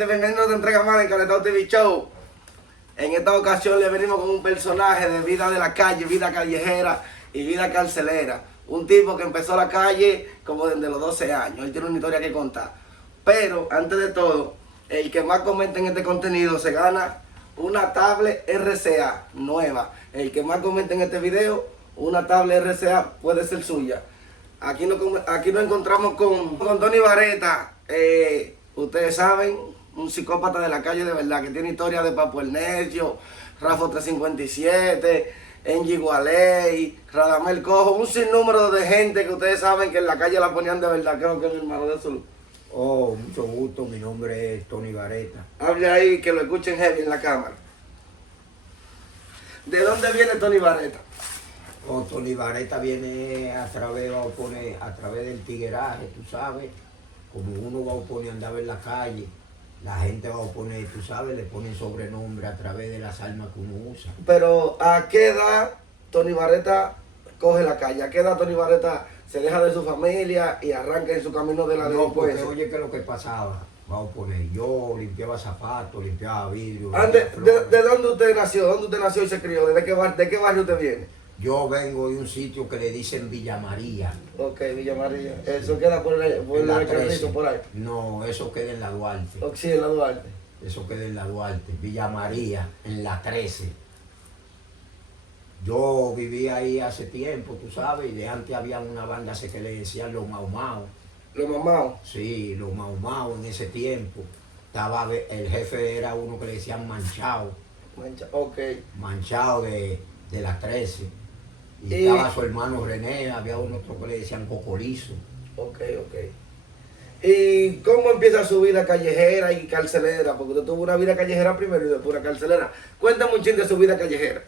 gente, bienvenidos a otra entrega más de Calentado TV Show. En esta ocasión le venimos con un personaje de vida de la calle, vida callejera y vida carcelera. Un tipo que empezó la calle como desde los 12 años. Él tiene una historia que contar. Pero, antes de todo, el que más comenta en este contenido se gana una tablet RCA nueva. El que más comenta en este video, una tablet RCA puede ser suya. Aquí nos encontramos con Tony Vareta. Ustedes saben, un psicópata de la calle de verdad, que tiene historia de Papo el Necio, Rafo 357, Engie Gualey, Radamel Cojo, un sinnúmero de gente que ustedes saben que en la calle la ponían de verdad. Creo que es mi hermano de Azul. Oh, mucho gusto, mi nombre es Tony Vareta. Hable ahí, que lo escuchen heavy en la cámara. ¿De dónde viene Tony Vareta? Oh, Tony Vareta viene a través del tigueraje, tú sabes. Como uno va a poner andar en la calle, la gente va a poner, tú sabes, le ponen sobrenombre a través de las armas que uno usa. Pero, ¿a qué edad Tony Vareta coge la calle? ¿A qué edad Tony Vareta se deja de su familia y arranca en su camino de la delincuencia? No, porque oye, ¿qué es lo que pasaba? Vamos a poner, yo limpiaba zapatos, limpiaba vidrio. ¿De dónde usted nació? ¿Dónde usted nació y se crió? ¿De qué barrio usted viene? Yo vengo de un sitio que le dicen Villa María. Ok, Villa María. ¿Eso queda por el Carrito, por ahí? No, eso queda en la Duarte. Sí, en la Duarte. Eso queda en la Duarte. Villa María, en la 13. Yo vivía ahí hace tiempo, tú sabes, y de antes había una banda que le decían los Mau Mau. ¿Los Mau? Sí, los Mau Mau en ese tiempo. El jefe era uno que le decían Manchao. Ok. Manchao de la 13. Y estaba su hermano René, había otro que le decían Cocolizo. Ok. ¿Y cómo empieza su vida callejera y carcelera? Porque usted tuvo una vida callejera primero y después una carcelera. Cuéntame un chin de su vida callejera.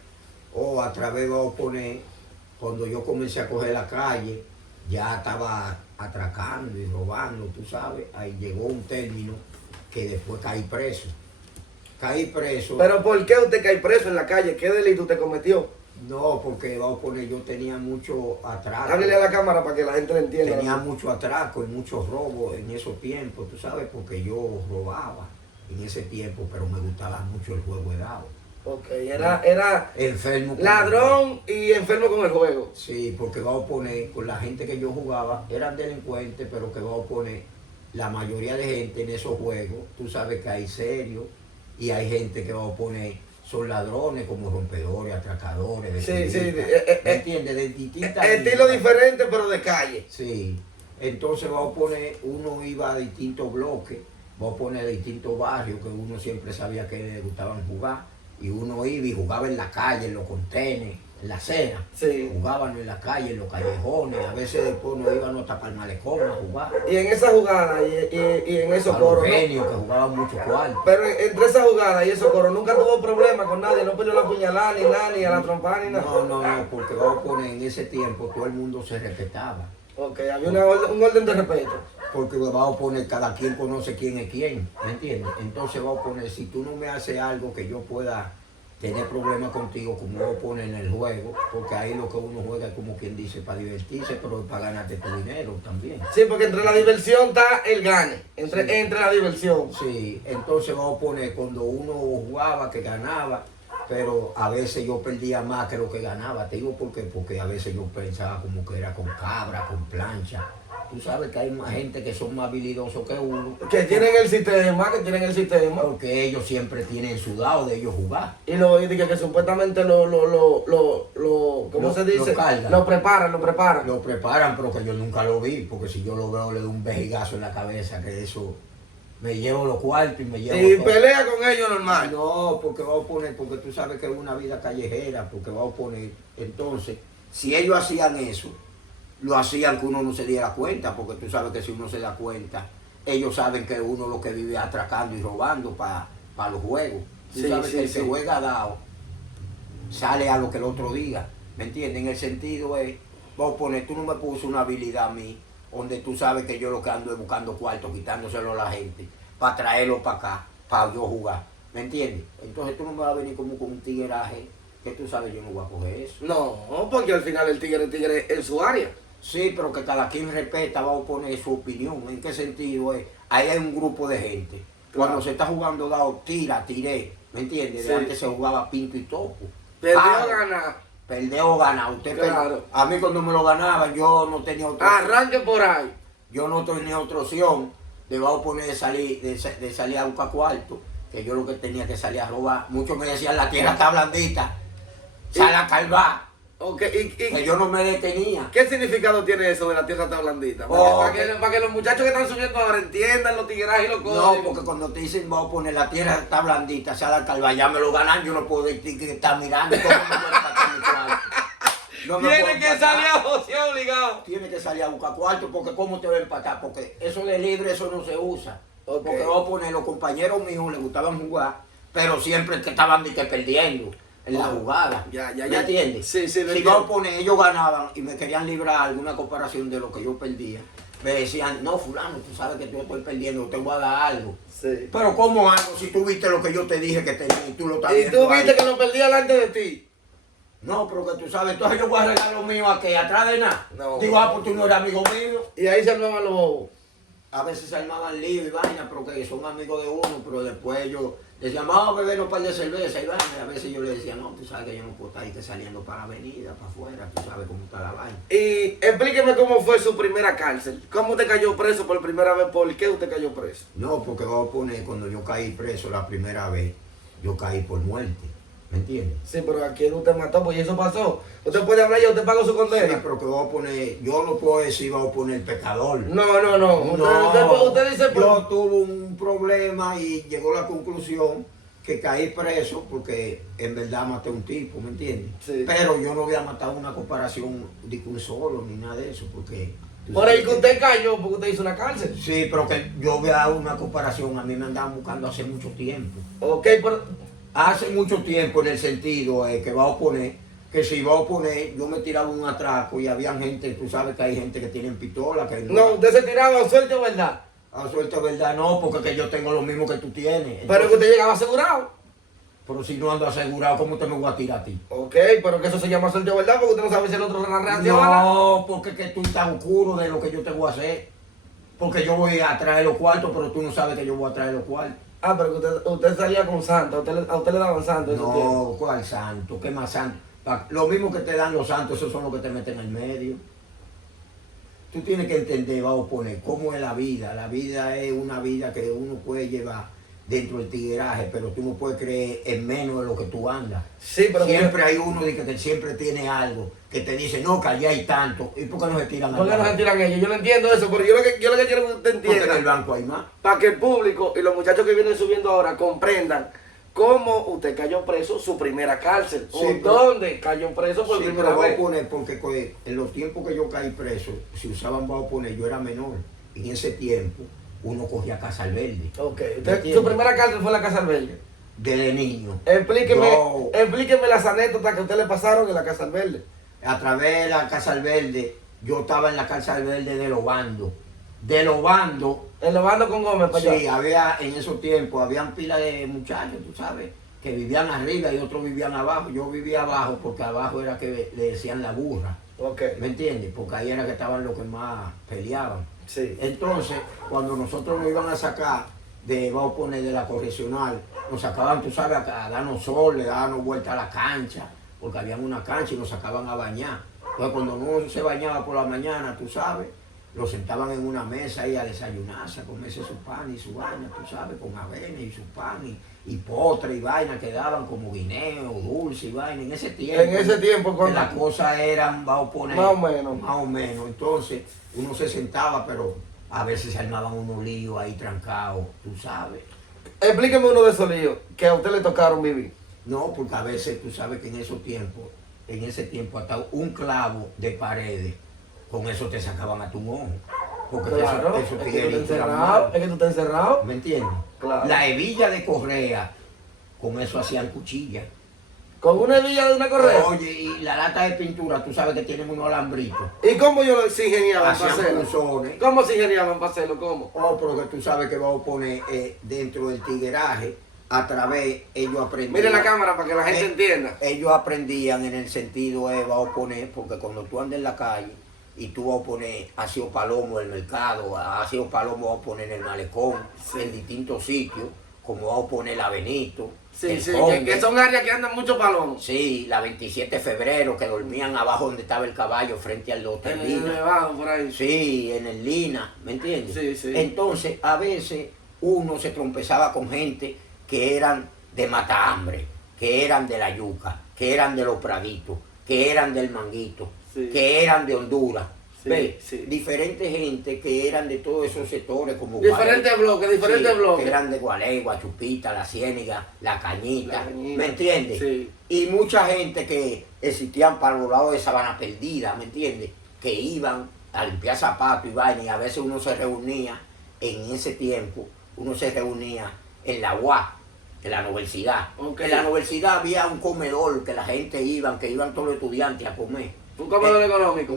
Oh, a través de poner, cuando yo comencé a coger la calle, ya estaba atracando y robando, tú sabes. Ahí llegó un término que después caí preso. ¿Pero por qué usted cae preso en la calle? ¿Qué delito usted cometió? No, porque vamos a poner, yo tenía mucho atraco. Háblele a la cámara para que la gente lo entienda. Tenía mucho atraco y muchos robos en esos tiempos, tú sabes, porque yo robaba en ese tiempo, pero me gustaba mucho el juego de dado. Ok, era enfermo. Ladrón y enfermo con el juego. Sí, porque vamos a poner, con la gente que yo jugaba, eran delincuentes, pero que vamos a poner, la mayoría de gente en esos juegos, tú sabes que hay serios y hay gente que vamos a poner, son ladrones como rompedores, atracadores, Sí, ¿me entiendes? De distintas estilo diferente, pero de calle. Sí, entonces vamos a poner, uno iba a distintos bloques, vamos a poner distintos barrios que uno siempre sabía que le gustaban jugar, y uno iba y jugaba en la calle, en los contenes, en la acera. Sí. Jugaban en la calle, en los callejones, a veces después nos íbamos hasta para el malecón a jugar. Y en esa jugada y en esos coros, genios que jugaban mucho cuarto. Pero entre esa jugada y esos coros nunca tuvo problema con nadie, no peleó la puñalada ni nada, ni a la trompada ni nada. No, porque vamos a poner, en ese tiempo todo el mundo se respetaba. Ok, había un orden de respeto. Porque vamos a poner, cada quien conoce quién es quién, ¿me entiendes? Entonces vamos a poner, si tú no me haces algo que yo pueda tener problemas contigo, como vamos a poner en el juego, porque ahí lo que uno juega es como quien dice, para divertirse, pero para ganarte tu dinero también. Sí, porque entre la diversión está el gane, entre la diversión. Sí, entonces vamos a poner, cuando uno jugaba que ganaba, pero a veces yo perdía más que lo que ganaba. Te digo por qué, porque a veces yo pensaba como que era con cabra, con plancha. Tú sabes que hay más gente que son más habilidosos que uno. Que tienen el sistema, Porque ellos siempre tienen sudado de ellos jugar. Y que supuestamente ¿cómo se dice? Lo preparan. Lo preparan, pero que yo nunca lo vi, porque si yo lo veo le doy un vejigazo en la cabeza, que eso me llevo los cuartos y me llevo y todo. Pelea con ellos normal. No, porque vamos a poner, porque tú sabes que es una vida callejera, porque vamos a poner, entonces, si ellos hacían eso, lo hacían que uno no se diera cuenta, porque tú sabes que si uno se da cuenta, ellos saben que uno lo que vive atracando y robando para los juegos. Tú sabes que el que juega dado sale a lo que el otro diga, ¿me entiendes? En el sentido es, vamos a poner, tú no me puso una habilidad a mí, donde tú sabes que yo lo que ando es buscando cuartos, quitándoselo a la gente, para traerlo para acá, para yo jugar, ¿me entiendes? Entonces tú no me vas a venir como con un tigueraje, que tú sabes yo no voy a coger eso. No, porque al final el tigre es su área. Sí, pero que cada quien respeta, vamos a poner su opinión. ¿En qué sentido es? Ahí hay un grupo de gente Cuando Claro. se está jugando dado, tira, tiré, ¿me entiendes? Sí. Antes se jugaba pinto y topo. Perdió Ah, gana. perder o ganar. Usted Claro. A mí cuando me lo ganaba, yo no tenía otra Arranque por ahí. yo no tenía otra opción de vamos a poner de salir a buscar cuarto, que yo lo que tenía que salir a robar. Muchos me decían, la tierra está blandita, sal a calvar, Ok, que yo no me detenía. ¿qué significado tiene eso de la tierra está blandita? Para que los muchachos que están subiendo ahora entiendan los tiguerajes y los No, códigos. porque cuando te dicen vamos a poner la tierra está blandita, sal a calvar, ya me lo ganan, yo no puedo decir que está mirando cómo me voy a empatar mi cuarto. No me puedo Tiene que empatar. salir a José obligado. Tiene que salir a buscar cuarto, porque ¿cómo te va a empatar? Porque eso de libre, eso no se usa. Ok. Porque vamos a poner, los compañeros míos les gustaban jugar, pero siempre que estaban de que perdiendo en la Oh, jugada. ya, ¿Me entiendes? Sí, sí, lo Si entiendo. vamos a poner, ellos ganaban y me querían librar alguna comparación de lo que yo perdía, me decían, no, fulano, tú sabes que yo estoy perdiendo, te voy a dar algo. Sí. Pero ¿cómo hago si tú viste lo que yo te dije que tenía y tú lo estás Y viendo tú viste ahí? que lo perdí delante de ti. No, pero que tú sabes, entonces yo voy a regalar lo mío aquí, atrás de nada. No. Digo, ah, pues tú no eres amigo mío. Y ahí se armaban los bobos. A veces se armaban lío y vaina, pero que son amigos de uno, pero después ellos decían, vamos a beber un par de cerveza y vaina. Y a veces yo le decía, no, tú sabes que yo no puedo estar ahí que saliendo para la avenida, para afuera, tú sabes cómo está la vaina. Y explíqueme cómo fue su primera cárcel. ¿Cómo usted cayó preso por primera vez? ¿Por qué usted cayó preso? No, porque vamos a poner, cuando yo caí preso la primera vez, yo caí por muerte, ¿me entiendes? Sí, pero ¿a quién usted mató? Pues y eso pasó. Usted puede hablar y usted pagó su Sí, condena. pero que vamos a poner, yo no puedo decir vamos a poner pecador. No, no, no. Usted dice, pues, yo tuve un problema y llegó a la conclusión que caí preso porque en verdad maté a un tipo, ¿me entiendes? Sí. Pero yo no había matado una comparación de un solo ni nada de eso, porque... tú por sabes ahí que usted cayó porque usted hizo una cárcel. Sí, pero que yo vea una comparación, a mí me andaban buscando hace mucho tiempo. Ok, pero... Hace mucho tiempo en el sentido que va a poner, que si va a poner, yo me tiraba un atraco y había gente, tú sabes que hay gente que tienen pistola, que No, usted se tiraba a suerte, ¿verdad? a suerte verdad no, porque que yo tengo lo mismo que tú tienes. Pero que usted llegaba asegurado. Pero si no ando asegurado, ¿cómo te me voy a tirar a ti? Ok, pero que eso se llama suerte, ¿verdad? Porque usted no sabe si el otro reacciona. No, porque que tú estás oscuro de lo que yo te voy a hacer. Porque yo voy a traer los cuartos, pero tú no sabes que yo voy a traer los cuartos. Ah, pero que usted salía con santo, a usted le daban santo en esos tiempos. No, ¿cuál santo? ¿Qué más santo? Lo mismo que te dan los santos, esos son los que te meten en el medio. Tú tienes que entender, vamos a poner, cómo es la vida. La vida es una vida que uno puede llevar dentro del tigueraje, pero tú no puedes creer en menos de lo que tú andas. Sí, pero Siempre hay uno de que siempre tiene algo, que te dice, no, que allá hay tanto. ¿Y por qué no se tiran ¿por qué no allá? se tiran ellos? Yo no entiendo eso, pero yo lo que quiero que usted Porque en el entienda, banco hay más. para que el público y los muchachos que vienen subiendo ahora comprendan cómo usted cayó preso su primera cárcel. Sí, o pero- dónde cayó preso por Sí, primera pero voy vez. a poner, porque en los tiempos que yo caí preso, si usaban, voy a poner, yo era menor. En ese tiempo, uno cogía Casa al Verde, Ok, ¿Me usted, entiendes? su primera cárcel fue la Casa Verde. desde niño. Explíqueme las anécdotas que a usted le pasaron en la Casa Verde. A través de la Casa al Verde, yo estaba en la Casa al Verde de los bandos. De los bandos, En los bandos con Gómez para sí, allá. había, en esos tiempos, habían pila de muchachos, tú sabes, que vivían arriba y otros vivían abajo. Yo vivía abajo porque abajo era que le decían la burra. Ok, ¿Me entiendes? Porque ahí era que estaban los que más peleaban. sí. Entonces, cuando nosotros nos iban a sacar vamos a poner, de la correccional, nos sacaban, tú sabes, a darnos sol, le darnos vuelta a la cancha, porque había una cancha y nos sacaban a bañar. Entonces, cuando uno se bañaba por la mañana, tú sabes, lo sentaban en una mesa ahí a desayunarse, a comerse su pan y su vaina, tú sabes, con avena y su pan y postre y vaina que daban como guineo, dulce y vaina. En ese tiempo, En ese tiempo, que cuando- las cosas eran, vamos a poner, Más o menos. más o menos. Entonces, uno se sentaba, pero a veces se armaban unos líos ahí trancados, tú sabes. Explíqueme uno de esos líos que a usted le tocaron vivir. No, porque a veces tú sabes que en ese tiempo hasta un clavo de paredes, con eso te sacaban a tu ojo. Porque Claro, eso es que tú estás tigueritos eran encerrado, malos. es que tú estás encerrado. ¿Me entiendes? Claro. La hebilla de correa, con eso hacían cuchillas. Con una hebilla de una correa. Oye, y la lata de pintura, tú sabes que tienen unos alambritos. ¿Y cómo yo se ingeniaban para Hacían hacerlo? punzones. ¿Cómo se ingeniaban para hacerlo? ¿Cómo? Oh, pero que tú sabes que vamos a poner dentro del tigueraje, a través, ellos aprendían. Mire la cámara para que la gente entienda. Ellos aprendían en el sentido, vamos a poner, porque cuando tú andas en la calle, y tú vas a poner a Cio Palomo en el mercado, a Cio Palomo vas a poner en el malecón, Sí. en distintos sitios, como vas a poner la Benito. Sí, el sí, Conde. que son áreas que andan mucho palomos. Sí, la 27 de febrero, que dormían abajo donde estaba el caballo, frente al En hotel el Lina. Nevado, por ahí. Sí, en el Lina, ¿me entiendes? Sí, sí. Entonces, a veces uno se trompezaba con gente que eran de Matahambre, que eran de la Yuca, que eran de los Praditos, que eran del Manguito, Sí. que eran de Honduras. Sí, ¿Ves? sí. Diferentes gente que eran de todos esos sectores, como Diferentes bloques, diferentes Sí, bloques. que eran de Gualegua, Chupita, La Ciénega, La Cañita, La Cañita, ¿me entiendes? sí. Y mucha gente que existían para los lados de Sabana Perdida, ¿me entiendes? Que iban a limpiar zapatos y vaina, y a veces uno se reunía en ese tiempo, uno se reunía en la UAS, en la universidad. Ok. En la universidad había un comedor que la gente iba, que iban todos los estudiantes a comer. Un comedor económico.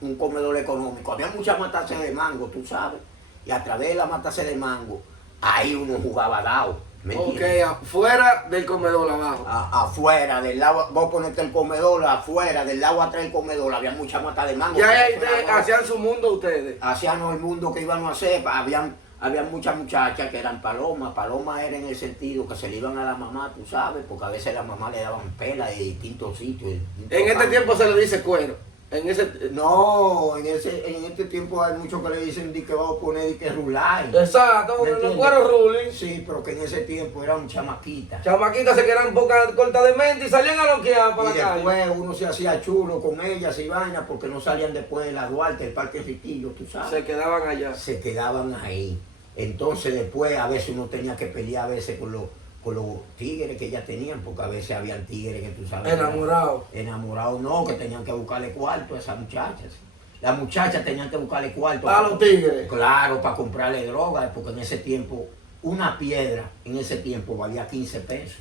Un comedor económico. Había muchas matas de mango, tú sabes. Y a través de la matas de mango, ahí uno jugaba dado. ¿Me Ok, entiendes? afuera del comedor abajo. Afuera del lado, vos ponerte el comedor afuera, del lado atrás del comedor, había mucha mata de mango. Ya ahí Eso era bueno. hacían su mundo ustedes. Hacíamos el mundo que íbamos a hacer, había muchas muchachas que eran palomas era en el sentido que se le iban a la mamá, tú sabes, porque a veces la mamá le daban pela de distintos sitios. de distintos En este campos. tiempo se le dice cuero. En ese. No, en este tiempo hay muchos que le dicen di que va a poner di que rulay. Exacto, ¿Me los entiendes? cueros ruling. Sí, pero que en ese tiempo eran chamaquitas. Chamaquitas se quedaban poca corta de mente y salían a loquear para Y la calle. después uno se hacía chulo con ellas y vainas porque no salían después de la Duarte, el Parque Riquillo, tú sabes. Se quedaban allá. Se quedaban ahí. Entonces después a veces uno tenía que pelear a veces con los tigres que ellas tenían, porque a veces habían tigres que tú sabes. Enamorados. Enamorados no, que tenían que buscarle cuarto a esas muchachas. Las muchachas tenían que buscarle cuarto. A los tigres. Claro, para comprarle droga, porque en ese tiempo, una piedra en ese tiempo valía 15 pesos.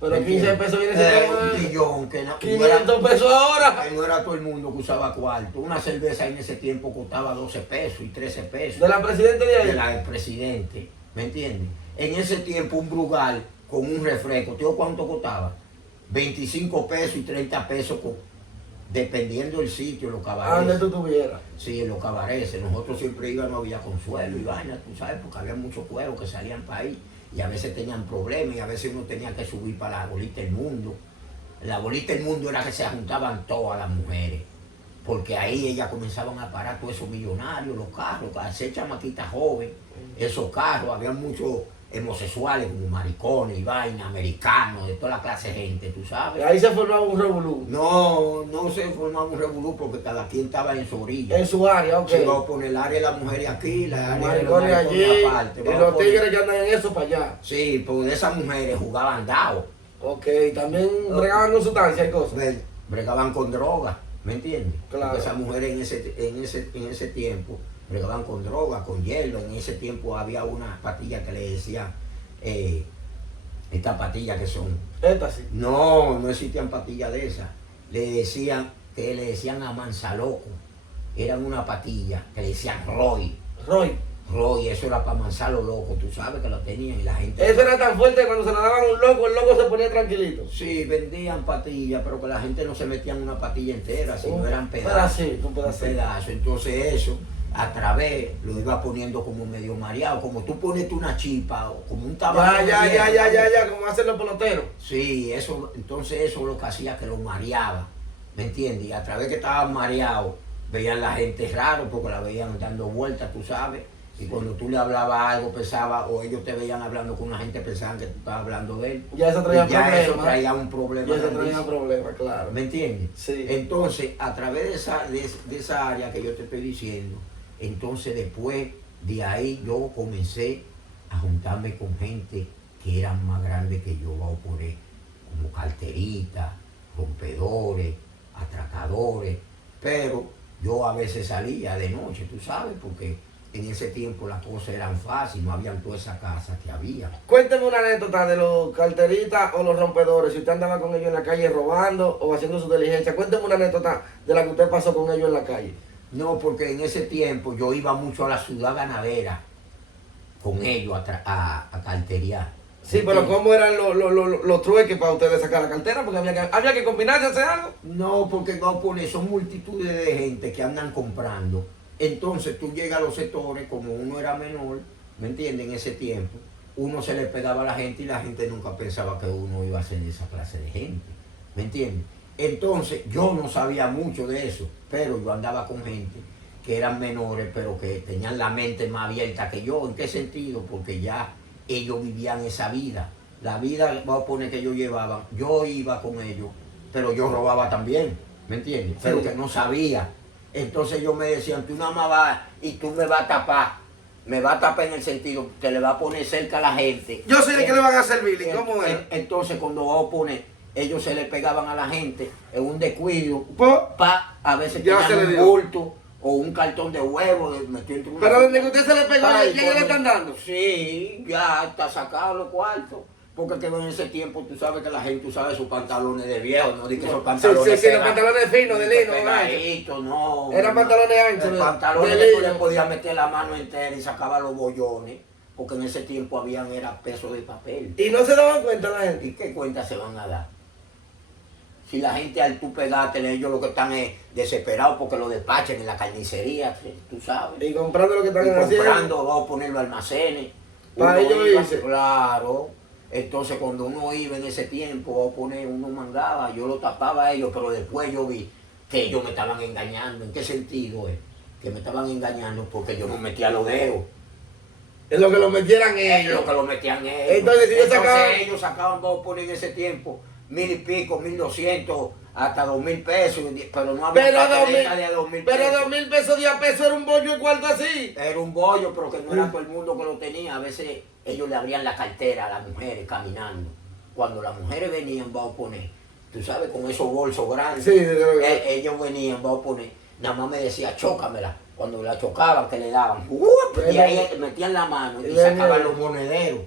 Pero ¿Me 15 entiendes? pesos viene siendo Un millón, que no, 500 pesos ahora. que no era todo el mundo que usaba cuarto. Una cerveza en ese tiempo costaba 12 pesos y 13 pesos. De la presidenta de ahí. De la del presidente, ¿me entiendes? En ese tiempo un Brugal con un refresco, ¿tío cuánto costaba? 25 pesos y 30 pesos, dependiendo del sitio, los A donde cabarets. tú estuvieras. Sí, en los cabarets. Nosotros siempre íbamos a Villa Consuelo y vaina, tú sabes, porque había muchos cueros que salían para ahí y a veces tenían problemas y a veces uno tenía que subir para la bolita del mundo. La bolita del mundo era que se juntaban todas las mujeres, porque ahí ellas comenzaban a parar todos esos millonarios, los carros, a hacer chamaquitas jóvenes, esos carros, había muchos homosexuales como maricones y vaina, americanos, de toda la clase de gente, tú Y sabes. ahí se formaba un revolú. No se formaba un revolú porque cada quien estaba en su orilla. En su área, ok. Si vamos a poner el área de las mujeres aquí, la área de los Maricones allí. maricones aparte. Y vamos a los poner- tigres que andan en eso para allá. Sí, porque de esas mujeres jugaban dados, Ok, también bregaban con sustancias y cosas. bregaban con droga, ¿me entiendes? Claro. Porque esas mujeres en ese tiempo bregaban con droga, con hielo. En ese tiempo había una patilla que le decían, estas patillas que son, Esta sí. no existían patillas de esas. Le decían a Manzaloco, eran una patilla que le decían Roy, eso era para Manzalo loco, tú sabes que lo tenían y la gente. Eso era tan fuerte que cuando se la daban a un loco, el loco se ponía tranquilito. Sí, vendían patillas, pero que la gente no se metía en una patilla entera, sino eran Un pedazos. pedacito, un Un pedacito. pedazo. Entonces eso, a través, lo iba poniendo como medio mareado, como tú pones tú una chipa o como un tabaco. Ya, como hacen los peloteros. Sí, eso, entonces eso lo que hacía que lo mareaba, ¿me entiendes? Y a través que estaban mareados, veían la gente raro porque la veían dando vueltas, tú sabes. Y cuando tú le hablabas algo, pensaba, o ellos te veían hablando con una gente, pensaban que tú estabas hablando de él. Ya eso traía Y ya eso problemas. traía un problema. Ya eso traía grandísimo. problemas, claro. ¿Me entiendes? Sí. Entonces, a través de esa área que yo te estoy diciendo, entonces después de ahí yo comencé a juntarme con gente que eran más grandes que yo, vamos a poner, como carteritas, rompedores, atracadores, pero yo a veces salía de noche, tú sabes, porque en ese tiempo las cosas eran fáciles, no habían todas esas casas que había. Cuénteme una anécdota de los carteritas o los rompedores. Si usted andaba con ellos en la calle robando o haciendo su diligencia, cuénteme una anécdota de la que usted pasó con ellos en la calle. No, porque en ese tiempo yo iba mucho a la ciudad ganadera con ellos a carteriar. Sí, pero ¿cómo eran los trueques para ustedes sacar la cartera? Porque había que combinarse, hacer algo. No, porque vamos a poner, son multitudes de gente que andan comprando. Entonces tú llegas a los sectores, como uno era menor, ¿me entiendes? En ese tiempo, uno se le pegaba a la gente y la gente nunca pensaba que uno iba a ser de esa clase de gente, ¿me entiendes? Entonces yo no sabía mucho de eso, pero yo andaba con gente que eran menores, pero que tenían la mente más abierta que yo. ¿En qué sentido? Porque ya ellos vivían esa vida. La vida, vamos a poner que ellos llevaban, yo iba con ellos, pero yo robaba también, ¿me entiendes? Pero que no sabía. Entonces ellos me decían, tú nada más vas y tú me vas a tapar. Me va a tapar en el sentido, te le va a poner cerca a la gente. Yo sé de qué le van a servir, ¿y cómo es? Entonces cuando vamos a poner, ellos se le pegaban a la gente en un descuido, a veces Ya tenían se le un dio. bulto o un cartón de huevo metido entre una... Pero desde que usted se le pegó, Ay, ¿ya le están dando? Sí, ya está sacado los cuartos. Porque que en ese tiempo tú sabes que la gente usaba sus pantalones de viejo, no di que esos pantalones. Sí, los pantalones finos, de lino, pegaditos, no. Eran pantalones anchos, Los pantalones de que tú lino. le podías meter la mano entera y sacaba los bollones. Porque en ese tiempo habían era pesos de papel. Y no se daban cuenta la gente. ¿Y qué cuentas se van a dar? Si la gente al tú pegártele, ellos lo que están es desesperados porque lo despachen en la carnicería, tú sabes. Y comprando lo que están Y haciendo. comprando, vamos a ponerlo a almacenes. Para Uno ellos iba, irse. claro. Entonces cuando uno iba en ese tiempo, vamos a poner, uno mandaba, yo lo tapaba a ellos, pero después yo vi que ellos me estaban engañando. ¿En qué sentido es? Que me estaban engañando porque yo no metía los dedos. Es lo que lo metieran Es ellos. lo que lo metían ellos. Entonces, si ellos sacaban- ellos sacaban, vamos a poner en ese tiempo, 1000 y pico, 1200, hasta 2000 pesos, pero no había Pero cartereta de 2000 pesos. pero 2.000 pesos, 10 pesos era un bollo y cuarto así. Era un bollo, pero que no era todo el mundo que lo tenía. A veces ellos le abrían la cartera a las mujeres caminando. Cuando las mujeres venían, vamos a poner, tú sabes, con esos bolsos grandes, Sí, desde luego. ellos venían, vamos a poner, nada más me decía, chócamela. Cuando la chocaban, que le daban, y ahí metían la mano y sacaban los monederos.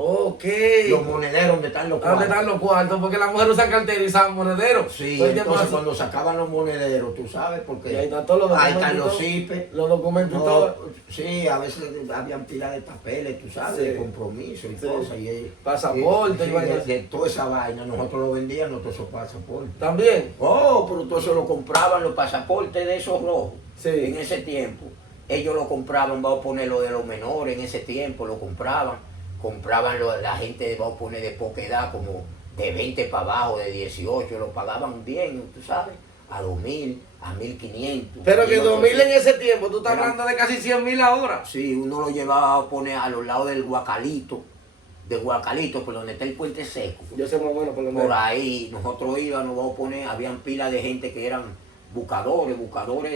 Ok. Los monederos donde están los ¿Dónde cuartos. están los cuartos? Porque las mujeres usan cartera y usan monederos. Sí, Todo el tiempo entonces así. cuando sacaban los monederos, tú sabes, porque Y ahí están todos los ahí documentos están y los todo. zipes. Los documentos y No, todo. sí, a veces habían pilas de papeles, tú sabes, Sí. de compromiso y Sí. cosas. Y, Pasaporte y sí, vainas. de toda esa vaina, nosotros lo vendíamos, todos esos pasaportes. También. Oh, pero entonces lo compraban los pasaportes de esos rojos. Sí. En ese tiempo, ellos lo compraban, vamos a poner lo de los menores, en ese tiempo lo compraban la gente, vamos a poner de poca edad, como de 20 para abajo, de 18, lo pagaban bien, tú sabes, a 2000, a 1500. Pero que 2.000 en 1800. ese tiempo, tú estás Eran- hablando de casi 100.000 ahora. Sí, uno lo llevaba a poner a los lados del Guacalito, por donde está el puente seco. Yo soy muy bueno por lo Por menos. ahí nosotros íbamos, vamos a poner, habían pilas de gente que eran bucadores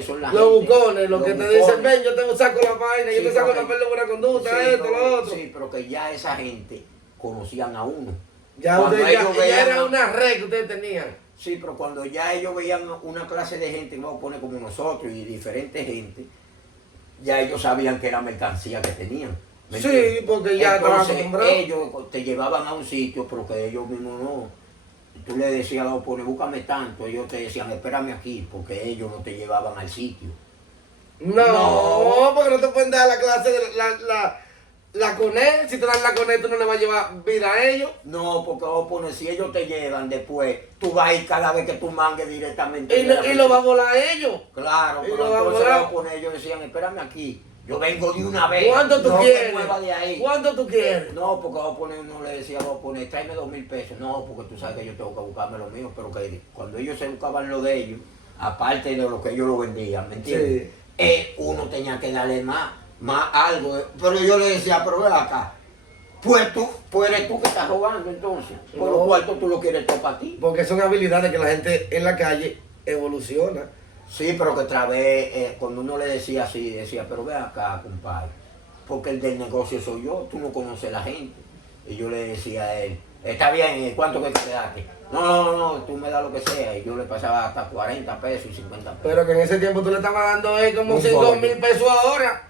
son la Los gente. bucones, los que te dicen, bucones. ven, yo te saco la vaina, yo Sí, te saco porque- la perla de buena conducta, Sí, esto, pero- lo otro. Sí, pero que ya esa gente conocían a uno. Ya, Cuando ustedes, ya, ellos ya veían era a- una red que ustedes tenían. Sí, pero cuando ya ellos veían una clase de gente, vamos a poner como nosotros y diferente gente, ya ellos sabían que era mercancía que tenían. ¿me Sí, entiendes? porque ya estaban Entonces, acostumbrados. ellos te llevaban a un sitio, pero que ellos mismos no. Tú le decías, vamos a poner, búscame tanto, ellos te decían, espérame aquí, porque ellos no te llevaban al sitio. No, No. porque no te pueden dar la clase de la CONE. Si te dan la CONE, tú no le vas a llevar vida a ellos. No, porque vamos a poner, si ellos te llevan después, tú vas a ir cada vez que tú mangues directamente. Y lo va a volar a ellos. Claro, y pero lo va a entonces volar. vamos a poner, ellos decían, espérame aquí, yo vengo de una vez. ¿Cuánto tú no te quieres? muevas de ahí. ¿Cuánto tú quieres? No, porque vamos a poner, uno le decía, vamos a poner, tráeme 2000 pesos. No, porque tú sabes que yo tengo que buscarme lo mío, pero que cuando ellos se buscaban lo de ellos, aparte de lo que ellos lo vendían, ¿me entiendes? Uno tenía que darle más algo. Pero yo le decía, pero ve acá, pues eres tú que estás robando entonces. Por No. los cuartos tú lo quieres todo para ti. Porque son habilidades que la gente en la calle evoluciona. Sí, pero que otra vez, cuando uno le decía así, decía, pero ve acá, compadre, porque el del negocio soy yo, tú no conoces a la gente. Y yo le decía a él, está bien, ¿cuánto que te quedaste? No, tú me das lo que sea. Y yo le pasaba hasta 40 pesos y 50 pesos. Pero que en ese tiempo tú le estabas dando como Un 5.000 pesos ahora.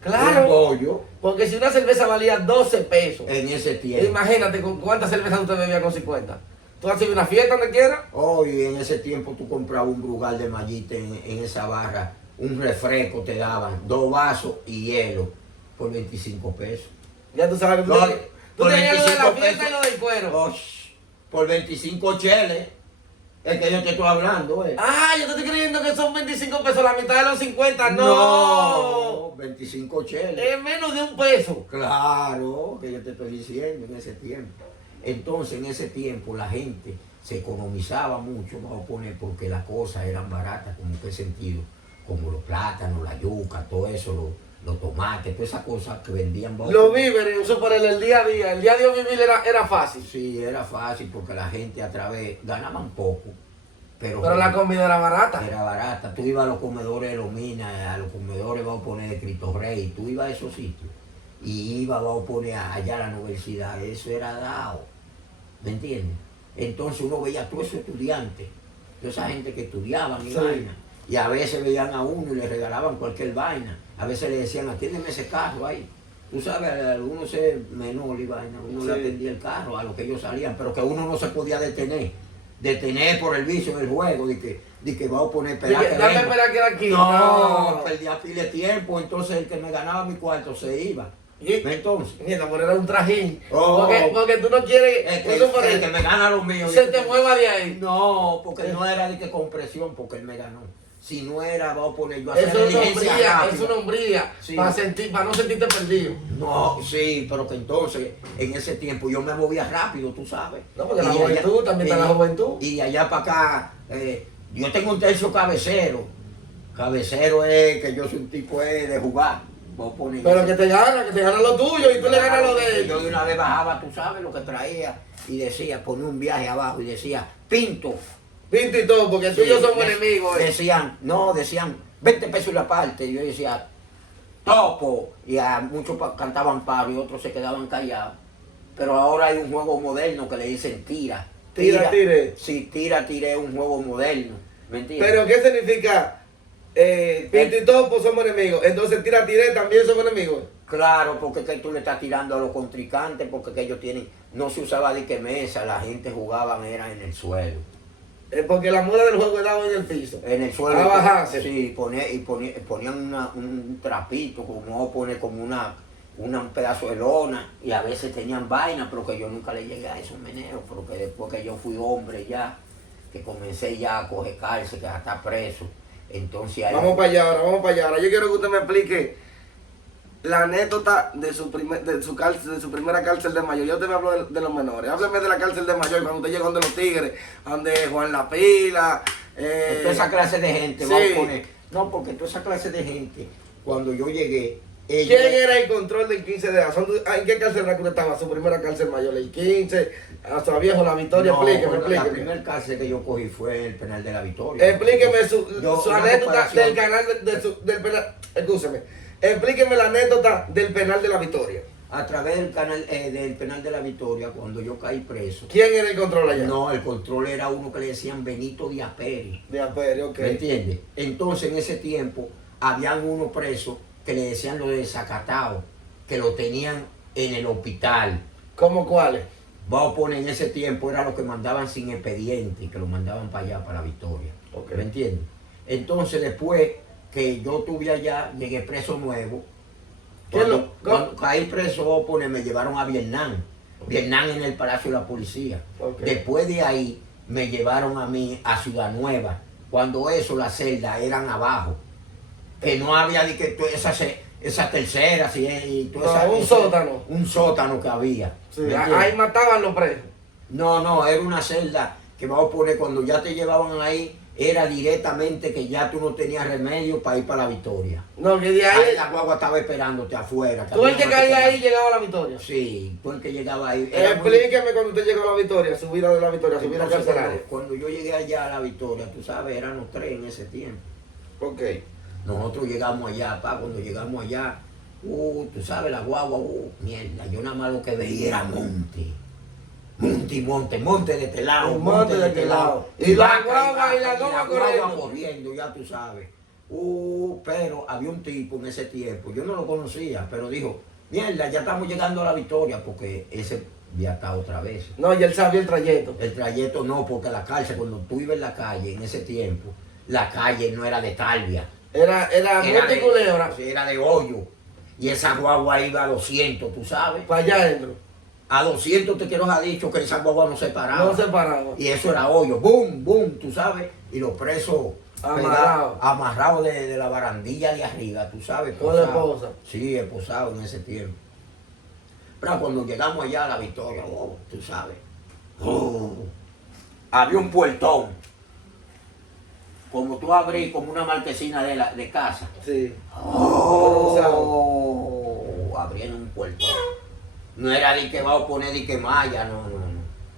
Claro. Un bollo Porque si una cerveza valía 12 pesos. en ese tiempo. Imagínate con cuántas cervezas usted bebía con 50. Tú haces una fiesta donde quiera. Hoy en ese tiempo tú comprabas un brugal de mallita en esa barra, un refresco te daban, 2 vasos y hielo por 25 pesos. Ya tú sabes que tú No, tienes- Tú Por tenías lo de la 25 fiesta y pesos. lo del cuero. Osh, por 25 cheles. Es que yo te estoy hablando, Ah, yo te estoy creyendo que son 25 pesos, la mitad de los 50. No. No, 25 cheles. Es menos de un peso. Claro, que yo te estoy diciendo en ese tiempo. Entonces, en ese tiempo la gente se economizaba mucho, vamos a poner, porque las cosas eran baratas, como qué sentido, como los plátanos, la yuca, todo eso, los tomates, todas esas cosas que vendían. Los víveres, eso para el día a día. El día a día vivir era fácil. Sí, era fácil porque la gente a través ganaban poco, pero La comida era barata. era barata. Tú ibas a los comedores de los Minas, a los comedores, vamos a poner de Cristo Rey, tú ibas a esos sitios y ibas, vamos a poner allá a la universidad, eso era dado, ¿me entiendes? Entonces uno veía a todos esos estudiantes, toda esa gente que estudiaban y Sí. vaina, y a veces veían a uno y le regalaban cualquier vaina, a veces le decían, atiéndeme ese carro ahí. Tú sabes, a algunos ser menor y vaina, uno le Sí. atendía el carro a lo que ellos salían, pero que uno no se podía detener por el vicio en el juego, de que va a poner Dame esperar que era aquí. no, perdía pile de tiempo, entonces el que me ganaba mi cuarto se iba. Entonces, Mira, por era un trajín. Oh. Porque tú no quieres. el eso por que eso, me gana lo mío. se te mueva de ahí. No, porque no era de que con presión, porque él me ganó. Si no era, va a poner yo a hacer Eso es diligencia una rápida. es una hombría. Sí. Para no sentirte perdido. No, sí, pero que entonces, en ese tiempo yo me movía rápido, tú sabes. No, porque la Y juventud, también está la juventud. Y de allá para acá, yo tengo un tercio cabecero. Cabecero es que yo soy un tipo de jugar. Voy a poner Pero ese- que te gana lo tuyo y tú le ganas lo de Yo él. de una vez bajaba, tú sabes lo que traía, y decía, ponía un viaje abajo y decía, Pinto. Pinto y todo, porque tú y yo Sí, somos enemigos. Decían, 20 pesos la parte. Y yo decía, topo. Y a muchos cantaban paro y otros se quedaban callados. Pero ahora hay un juego moderno que le dicen tira. Tire. Sí, tira es un juego moderno. ¿Me entiendes? Pero ¿qué significa? Pinto y todo, pues somos enemigos. Entonces tire también somos enemigos. Claro, porque que tú le estás tirando a los contrincantes, porque que ellos tienen, no se usaba de que mesa, la gente jugaban era en el suelo. Porque la moda del juego estaba en el piso. En el suelo. A bajarse. Sí, ponían un trapito, como poner como un pedazo de lona, y a veces tenían vaina, pero que yo nunca le llegué a esos meneos, pero que después que yo fui hombre ya, que comencé ya a coger cárcel, que a estar preso, entonces ahí... Vamos para allá ahora, vamos para allá ahora. Yo quiero que usted me explique la anécdota de su primera cárcel de mayor. Yo te me hablo de los menores. Hábleme de la cárcel de mayor, cuando usted llegó donde los Tigres, donde Juan La Pila. Toda esa clase de gente, sí. vamos a poner... No, porque toda esa clase de gente, cuando yo llegué, ellos... ¿Quién era el control del 15 de agosto? ¿En qué cárcel era que usted estaba? Su primera cárcel mayor, el 15, hasta Viejo, La Victoria. No, Explíqueme. la primera cárcel que yo cogí fue el penal de la Victoria. Explíqueme su Una anécdota comparación. del canal del penal. Escúcheme. Explíqueme la anécdota del penal de la Victoria. A través del canal del penal de la Victoria, cuando yo caí preso, ¿Quién era el control allá? no, el control era uno que le decían Benito Díaz Pérez. De Aperio, ok. ¿Me entiendes? Entonces en ese tiempo habían unos presos que le decían lo de desacatado, que lo tenían en el hospital. ¿Cómo cuáles? Vamos a poner en ese tiempo, era lo que mandaban sin expediente, que lo mandaban para allá, para la Victoria. Ok. ¿Me entiendes? Entonces después que yo estuve allá, llegué preso nuevo. Cuando caí preso, vamos a poner, me llevaron a Vietnam. Vietnam en el Palacio de la Policía. Ok. Después de ahí me llevaron a mí a Ciudad Nueva. Cuando eso, las celdas eran abajo. Que no había de que esa tercera, sí, y toda No, un sótano. Un sótano que había. Sí, ¿me ahí entiendes? mataban los presos. No, era una celda que vamos a poner cuando ya te llevaban ahí, era directamente que ya tú no tenías remedio para ir para la Victoria. No, que de Ahí ahí. la guagua estaba esperándote afuera. Tú el que había caía más ahí llegaba a la Victoria. Sí, tú el que llegaba ahí. Era muy- Explíqueme cuando usted llegó a la Victoria, su vida de la Victoria, su vida Entonces, carcelaria. cuando yo llegué allá a la Victoria, tú sabes, éramos 3 en ese tiempo. Ok. Nosotros llegamos allá, cuando llegamos allá, tú sabes, la guagua, mierda, yo nada más lo que veía era monte. Monte de este lado, Un monte de este lado. Y la guagua, y la guagua corriendo. corriendo, ya tú sabes. Pero había un tipo en ese tiempo, yo no lo conocía, pero dijo, mierda, ya estamos llegando a la Victoria, porque ese había estado otra vez. No, y él sabía el trayecto. El trayecto no, porque la cárcel, cuando tú ibas en la calle en ese tiempo, la calle no era de talvia. Era Era Monte y Culebra. sí, era de hoyo. Y esa guagua iba a 200, tú sabes. Para allá adentro. A 200 te quiero ha dicho que esa guagua no se paraba. No se paraba. Y eso era hoyo, boom, boom, tú sabes. Y los presos amarrados de la barandilla de arriba, tú sabes. Con la esposa. Sí, esposado en ese tiempo. Pero cuando llegamos allá a la Victoria, oh, tú sabes, oh, había un puertón. Como tú abrís como una marquesina de casa. Sí. Oh, abrieron un puertón. No era de que va a poner de que malla, no.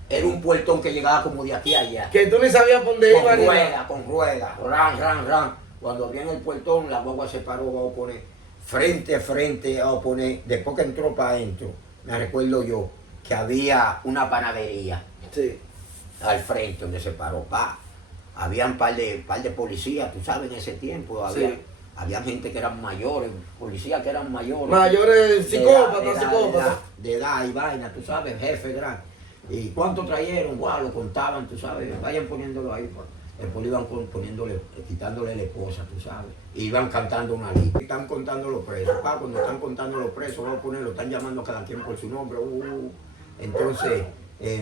Era un puertón que llegaba como de aquí a allá. Que tú ni sabías por dónde iba ni nada. Con ruedas, ran. Cuando abrieron el puertón, la guagua se paró, vamos a poner frente a frente, vamos a poner, después que entró para adentro, me recuerdo yo, que había una panadería. Sí. Al frente donde se paró, había un par de policías, tú sabes, en ese tiempo, había gente que eran mayores, policías que eran mayores. Mayores psicópatas. De edad y vaina, tú sabes, jefe grande. ¿Y cuánto trajeron? Guau, lo contaban, tú sabes, vayan poniéndolo ahí. Después iban quitándole la esposa, tú sabes. Y iban cantando una lista. Están contando los presos. Cuando están contando los presos, vamos a ponerlo, están llamando a cada quien por su nombre. Entonces,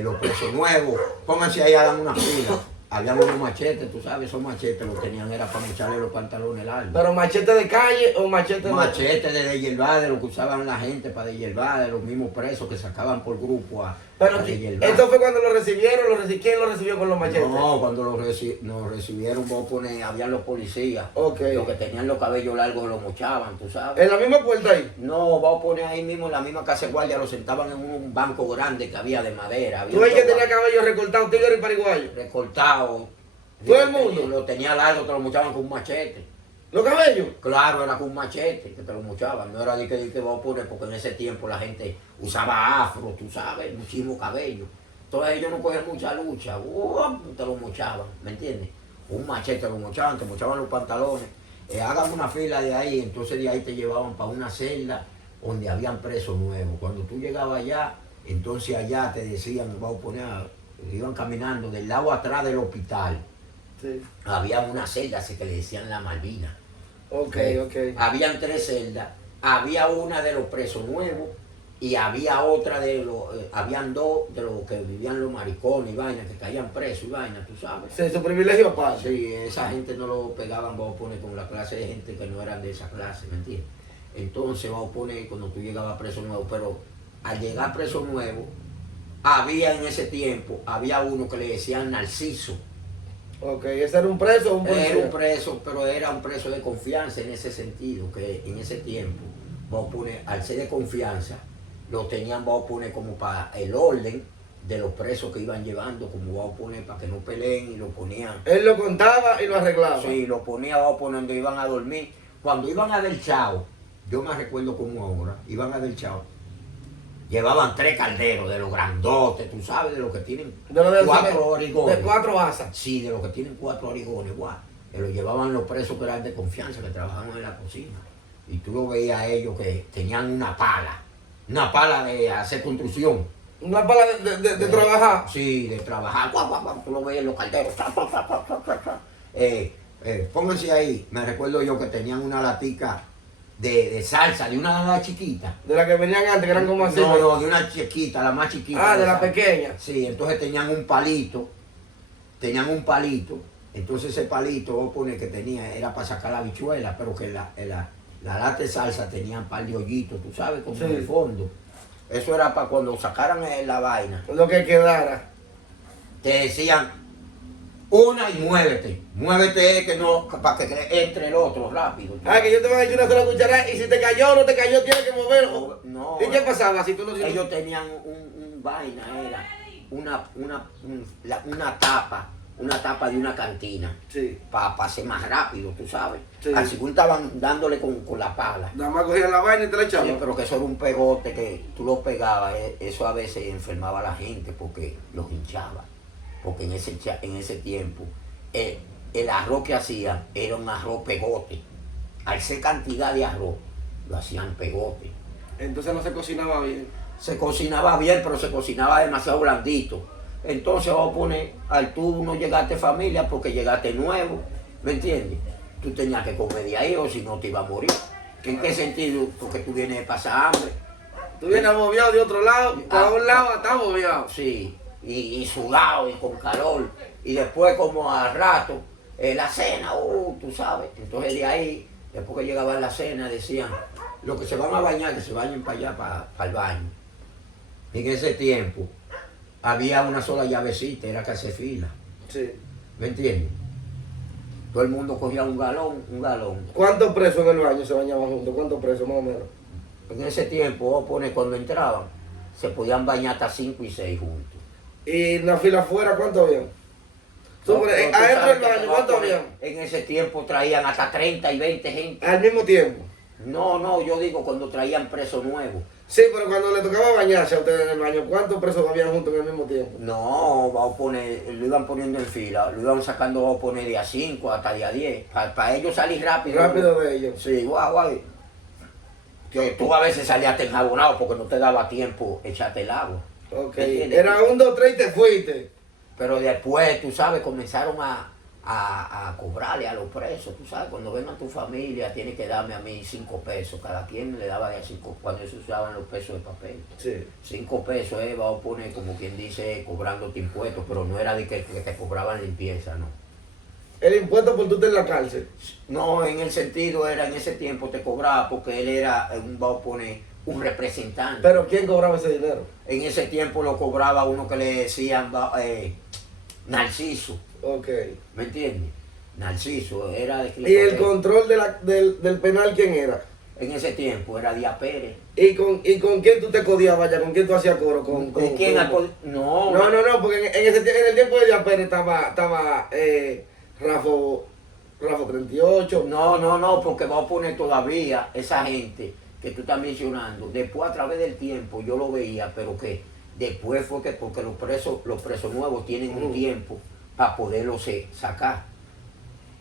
los presos nuevos, pónganse ahí, hagan una fila. Habían unos machetes, tú sabes, esos machetes los tenían, era para echarle los pantalones largos. ¿Pero machete de calle o machete de...? Machete de deshiervar, de lo que usaban la gente para deshiervar, de los mismos presos que sacaban por grupo a deshiervar. ¿Esto fue cuando lo recibieron? ¿Quién lo recibió con los machetes? No, cuando nos recibieron, vos pones, habían los policías. Ok. Los que tenían los cabellos largos los mochaban, tú sabes. ¿En la misma puerta ahí? No, vos pones ahí mismo, en la misma casa de guardia, los sentaban en un banco grande que había de madera. ¿Tú ves que tenía cabello recortado, tigre y pariguayo? Recortado. ¿Todo el mundo? Lo tenía largo, te lo mochaban con un machete. ¿Los cabellos? Claro, era con un machete que te lo mochaban. No era de que vos pones, porque en ese tiempo la gente usaba afro, tú sabes, muchísimo cabello. Entonces ellos no cogían mucha lucha, te lo mochaban, ¿me entiendes? Un machete lo mochaban, te mochaban los pantalones. Hagan una fila de ahí, entonces de ahí te llevaban para una celda donde habían presos nuevos. Cuando tú llegabas allá, entonces allá te decían, vamos a poner, iban caminando del lado atrás del hospital. Sí. Había una celda que le decían la Malvina. Ok. Habían 3 celdas. Había una de los presos nuevos y había otra habían 2 de los que vivían los maricones y vainas, que caían presos y vainas, tú sabes. Sí, su privilegio aparte. Sí, esa gente no lo pegaban, vamos a poner, con la clase de gente que no eran de esa clase, ¿me entiendes? Entonces vamos a poner cuando tú llegabas preso nuevo, pero al llegar preso nuevo, había en ese tiempo, había uno que le decían Narciso. Ok, ¿ese era un preso o un policía? Era un preso, pero era un preso de confianza en ese sentido, que en ese tiempo, vamos a poner, al ser de confianza, lo tenían, vamos a poner, como para el orden de los presos que iban llevando, como vamos a poner, para que no peleen, y lo ponían. Él lo contaba y lo arreglaba. Sí, lo ponía, vamos a poner, donde iban a dormir. Cuando iban a Del Chao, yo me recuerdo como ahora, iban a Del Chao, llevaban 3 calderos de los grandotes, tú sabes, de los que tienen 4 origones. De 4 asas. Sí, de los que tienen 4 origones, guau. Que lo llevaban los presos que eran de confianza, que trabajaban en la cocina. Y tú lo veías a ellos que tenían una pala de hacer construcción. Una pala de trabajar. Sí, de trabajar. Guau, guau, guau. Tú lo veías en los calderos. Pónganse ahí, me recuerdo yo que tenían una latica de salsa, de una nada chiquita. De la que venían antes, que eran como así. No, de una chiquita, la más chiquita. Ah, de la pequeña. Sí, entonces tenían un palito, entonces ese palito, vos pones que tenía, era para sacar la habichuela, pero que la lata de salsa tenía un par de hoyitos, tú sabes, como en el fondo. Eso era para cuando sacaran la vaina. Lo que quedara. Te decían, una y muévete que no, para que entre el otro rápido. Ah, que yo te voy a echar una sola cucharada y si te cayó o no te cayó, tienes que moverlo. No. ¿Y qué pasaba si tú no Ellos tenían un vaina, era una tapa de una cantina. Sí. Para ser más rápido, tú sabes. Sí. Al segundo estaban dándole con la pala. Nada más cogían la vaina y te la echaban. Sí, pero que eso era un pegote que tú lo pegabas, eso a veces enfermaba a la gente porque los hinchaba. Porque en ese tiempo el arroz que hacían era un arroz pegote. Al ser cantidad de arroz, lo hacían pegote. Entonces no se cocinaba bien. Se cocinaba bien, pero se cocinaba demasiado blandito. Entonces vamos a poner, tú no llegaste familia porque llegaste nuevo, ¿me entiendes? Tú tenías que comer de ahí o si no te iba a morir. ¿En qué sentido? Porque tú vienes de pasar hambre. Tú vienes bobeado de otro lado, para un lado está bobeado. Sí, y sudado y con calor. Y después como al rato, la cena, tú sabes. Entonces de ahí, después que llegaba la cena, decían, los que se van a bañar, que se vayan para allá, para el baño. En ese tiempo había una sola llavecita, era que hace fila. Sí. ¿Me entiendes? Todo el mundo cogía un galón, un galón. ¿Cuántos presos en el baño se bañaban juntos? ¿Cuántos presos más o menos? En ese tiempo, cuando entraban, se podían bañar hasta 5 y 6 juntos. ¿Y en la fila afuera cuántos habían? No, Adentro del baño, ¿cuántos habían? En ese tiempo traían hasta 30 y 20 gente. Al mismo tiempo. No, yo digo cuando traían presos nuevos. Sí, pero cuando le tocaba bañarse a ustedes en el baño, ¿cuántos presos habían juntos en el mismo tiempo? No, lo iban poniendo en fila, lo iban sacando, vamos a poner de a 5 hasta de a 10, para ellos salir rápido. Rápido de ellos. Sí, guau. Que tú a veces salías enjabonado porque no te daba tiempo echarte el agua. Ok. ¿Entiendes? Era 1, 2, 3 y te fuiste. Pero después, tú sabes, comenzaron a cobrarle a los presos, tú sabes, cuando venga tu familia, tienes que darme a mí 5 pesos, cada quien le daba de a 5, cuando se usaban los pesos de papel. Sí. 5 pesos, vamos a poner como quien dice, cobrándote impuestos, pero no era de que te cobraban limpieza, no. El impuesto por tú estar en la cárcel. No, en el sentido era, en ese tiempo te cobraba porque él era, vamos a poner, un representante. Pero ¿quién cobraba ese dinero? En ese tiempo lo cobraba uno que le decían Narciso. Ok. ¿Me entiendes? Narciso era de ¿Y el control del penal quién era? En ese tiempo era Díaz Pérez. ¿Y con quién tú te codiabas ya? ¿Con quién tú hacías coro? ¿Con quién? No, porque en el tiempo de Díaz Pérez estaba Rafa 38. No, porque va a poner todavía esa gente que tú estás mencionando. Después a través del tiempo yo lo veía, pero que después fue que porque los presos nuevos tienen un tiempo para poderlos sacar.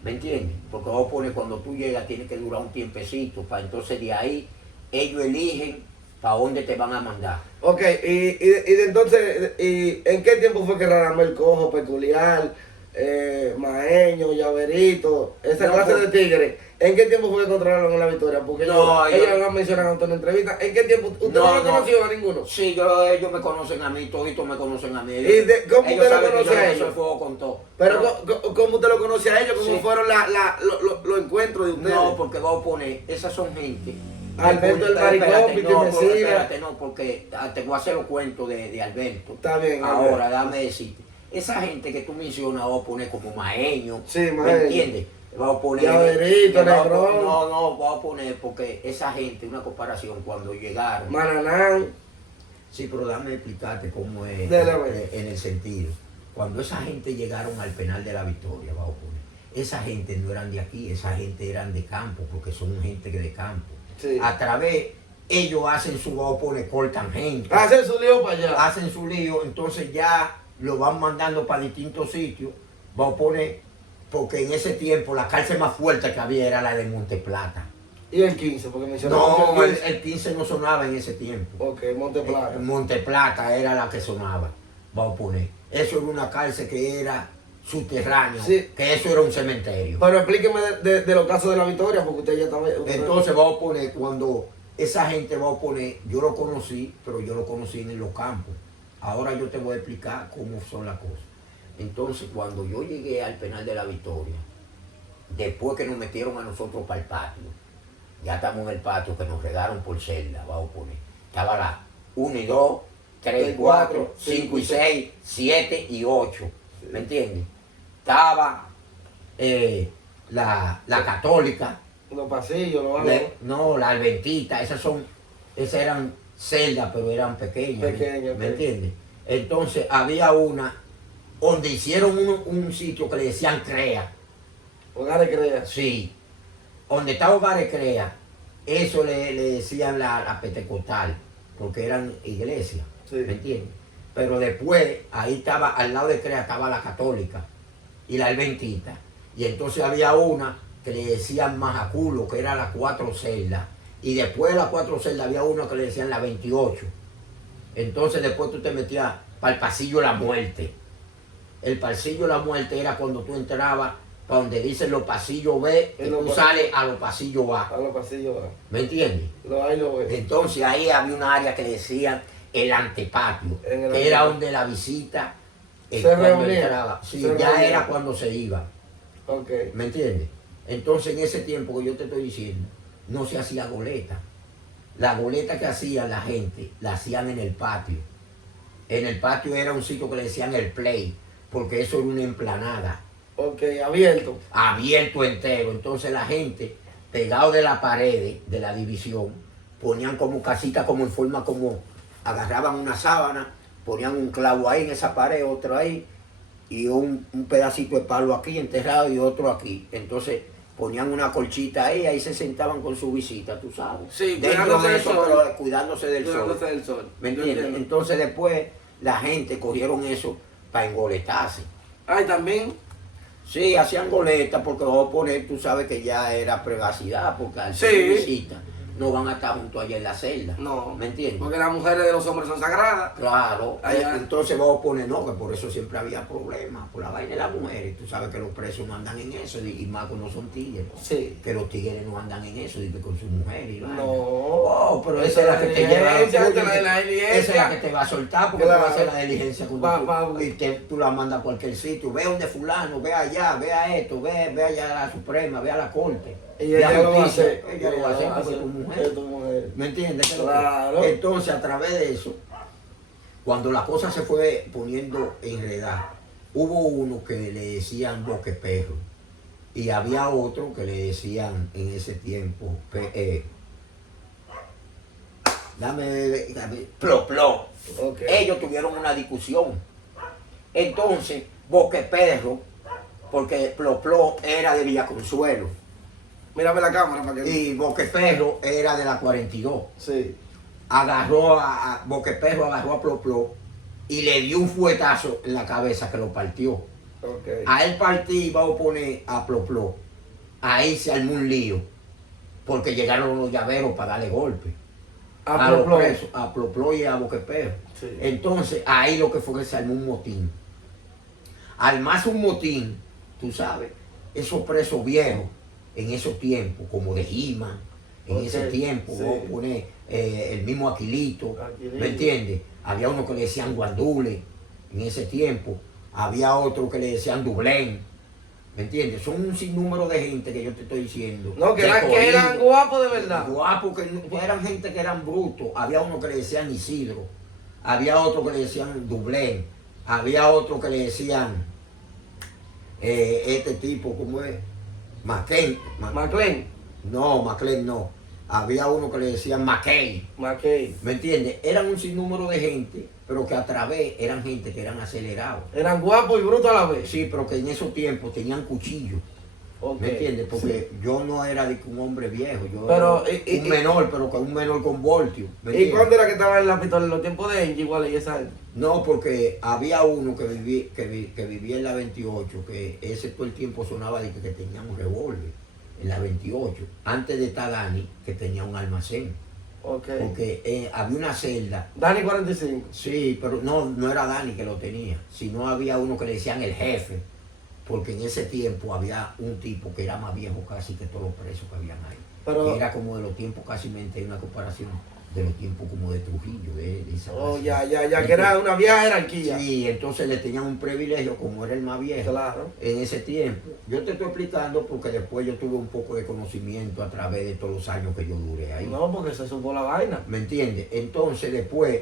¿Me entiendes? Porque vamos a poner cuando tú llegas tiene que durar un tiempecito, para entonces de ahí ellos eligen para dónde te van a mandar. Ok, y de entonces, ¿en qué tiempo fue que Radamel Cojo, Peculiar, Maeño, Llaverito, esa clase de tigres, en qué tiempo fue que controlaron en la victoria? Porque ellos lo han mencionado en una entrevista. ¿En qué tiempo? ¿Usted no lo conoció a ninguno? Sí, ellos me conocen a mí, toditos me conocen a mí. ¿Y cómo usted lo conoce a ellos? Fuego con todo. Pero ¿cómo usted lo conoce a ellos? ¿Cómo fueron los encuentros de ustedes? No, porque voy a poner, esas son gente. Alberto el Maricón, Piti Mesina. Espérate, no, porque te voy a hacer los cuentos de Alberto. Está bien. Ahora, dame decirte. Esa gente que tú mencionas, voy a poner como Maeño. Sí, ¿Me Maeño. entiendes? Voy a poner. Llaverito, Negrón. No, voy a poner porque esa gente, una comparación, cuando llegaron. Mananán. Sí, pero dame explicarte cómo es en el sentido. Cuando esa gente llegaron al penal de la Victoria, vamos a poner, esa gente no eran de aquí, esa gente eran de campo, porque son gente que de campo. Sí. A través, ellos hacen su, vamos a poner, cortan gente. Hacen su lío para allá. Hacen su lío, entonces ya lo van mandando para distintos sitios. Vamos a poner, porque en ese tiempo la cárcel más fuerte que había era la de Monteplata. ¿Y el 15? Porque mencionaron No, el 15. el 15 no sonaba en ese tiempo. Ok, Monteplata. Monteplata era la que sonaba, vamos a poner. Eso era una cárcel que era subterránea, Sí. que eso era un cementerio. Pero explíqueme de los casos de la Victoria, porque usted ya estaba... Entonces vamos a poner, cuando esa gente va a poner, yo lo conocí, pero yo lo conocí en los campos. Ahora yo te voy a explicar cómo son las cosas. Entonces, cuando yo llegué al penal de la Victoria, después que nos metieron a nosotros para el patio, ya estamos en el patio que nos regaron por celda, vamos a poner. Estaba la 1 y 2, 3 y 4, 5 y 6, 7 y 8. ¿Me entiendes? Estaba la católica. Los pasillos, No, la alventita, esas eran celdas, pero eran pequeñas. ¿Me entiendes? Entonces había una donde hicieron un sitio que le decían CREA. Hogar de Crea. Sí. Donde estaba Hogar de Crea, eso le decían la pentecostal, porque eran iglesias. Sí. ¿Me entiendes? Pero después, ahí estaba, al lado de CREA estaba la católica y la adventista. Y entonces había una que le decían Majaculo, que era las 4 celdas. Y después de las 4 celdas había una que le decían la 28. Entonces después tú te metías para el pasillo de la muerte. El pasillo de la muerte era cuando tú entrabas para donde dicen los pasillos B, que tú sales a los pasillos A. A los pasillos A. ¿Me entiendes? Ahí lo ves. Entonces ahí había un área que le decían el antepatio, que era donde la visita se reunía. Entraba. Sí, se ya reunía. era cuando se iba. Ok. ¿Me entiendes? Entonces en ese tiempo que yo te estoy diciendo, no se hacía goleta. La goleta que hacía la gente, la hacían en el patio. En el patio era un sitio que le decían el play, porque eso era una emplanada. Ok, abierto. Abierto entero. Entonces la gente, pegado de la pared de la división, ponían como casitas como en forma como, agarraban una sábana, ponían un clavo ahí en esa pared, otro ahí, y un pedacito de palo aquí enterrado y otro aquí. Entonces ponían una colchita ahí se sentaban con su visita, tú sabes. Sí, dentro de eso, sol. pero cuidándose del sol. ¿Me entiendes? Entonces después la gente cogieron eso para engoletarse. Ay, también. Sí, hacían goletas porque vamos a poner, tú sabes que ya era privacidad, porque al ser Sí. visita no van a estar junto allá en la celda. No. ¿Me entiendes? Porque las mujeres de los hombres son sagradas. Claro, Allá. entonces vamos a poner, no, que por eso siempre había problemas, por la vaina de las mujeres. Tú sabes que los presos no andan en eso, y más cuando no son tigres. Sí. Que los tigres no andan en eso, y que con sus mujeres y vaina. No. Oh, pero Esa esa es la que te lleva a diligencia, tuyo, esa es la diligencia. esa es la que te va a soltar porque Claro. tú vas a hacer la diligencia con Va. y tú la mandas a cualquier sitio. Ve donde fulano, ve allá, ve a esto, ve allá a la Suprema, ve a la Corte. Y ve a ella lo va a justicia. hacer. Ella lo va a hacer porque es tu mujer. Es tu mujer. ¿Me entiendes? ¿Qué es lo que- Claro. Entonces, a través de eso, cuando la cosa se fue poniendo enredada, hubo uno que le decían boqueperro y había otro que le decían en ese tiempo, dame, plop. Ok. Ellos tuvieron una discusión. Entonces, boqueperro, porque plop era de Villaconsuelo Mírame la cámara para que. y boqueperro era de la 42. Sí. Agarró a Boqueperro, agarró a Plop y le dio un fuetazo en la cabeza que lo partió. Ok. A él partí iba a oponer a Plop. Ahí se armó un lío, porque llegaron los llaveros para darle golpe. A los Plop. presos, a Plop y a Boqueperro. Sí. Entonces, ahí lo que fue que se armó un motín. Al más un motín, tú sabes, esos presos viejos, en esos tiempos, como de Gima, en Ok, ese tiempo, sí. vamos a poner el mismo Aquilito, Aquilito. ¿me entiendes? Había uno que le decían Guandule, en ese tiempo, había otro que le decían Dublén, ¿me entiendes? Son un sinnúmero de gente que yo te estoy diciendo. No, que de eran Corinto, guapos de verdad. guapos, que no eran gente que eran brutos. Había uno que le decían Isidro, había otro que le decían Dublén, había otro que le decían este tipo, ¿cómo es? McLean. No, McLean no. Había uno que le decían McKay. McKay. ¿Me entiendes? Eran un sinnúmero de gente, pero que a través eran gente que eran acelerados. Eran guapos y brutos a la vez. Sí, pero que en esos tiempos tenían cuchillos. Ok. ¿Me entiendes? Porque Sí. yo no era de que un hombre viejo, yo Pero, era un menor, pero con un menor con voltio. ¿me ¿Y entiendes? cuándo era que estaba en la pistola? ¿En los tiempos de Angie igual y esa gente? No, porque había uno que vivía en la 28, que ese todo el tiempo sonaba de que tenía un revólver en la 28, antes de estar Dani, que tenía un almacén. Ok. Porque había una celda. Dani 45. Sí, pero no era Dani que lo tenía, sino había uno que le decían el jefe, porque en ese tiempo había un tipo que era más viejo casi que todos los presos que habían ahí. Pero- que era como de los tiempos casi mente, una comparación de los tiempos como de Trujillo, de esa Oh, nación. ya, que era una vieja jerarquía. Sí, entonces le tenían un privilegio como era el más viejo Claro. en ese tiempo. Yo te estoy explicando porque después yo tuve un poco de conocimiento a través de todos los años que yo duré ahí. No, porque se supo la vaina. ¿Me entiendes? Entonces después,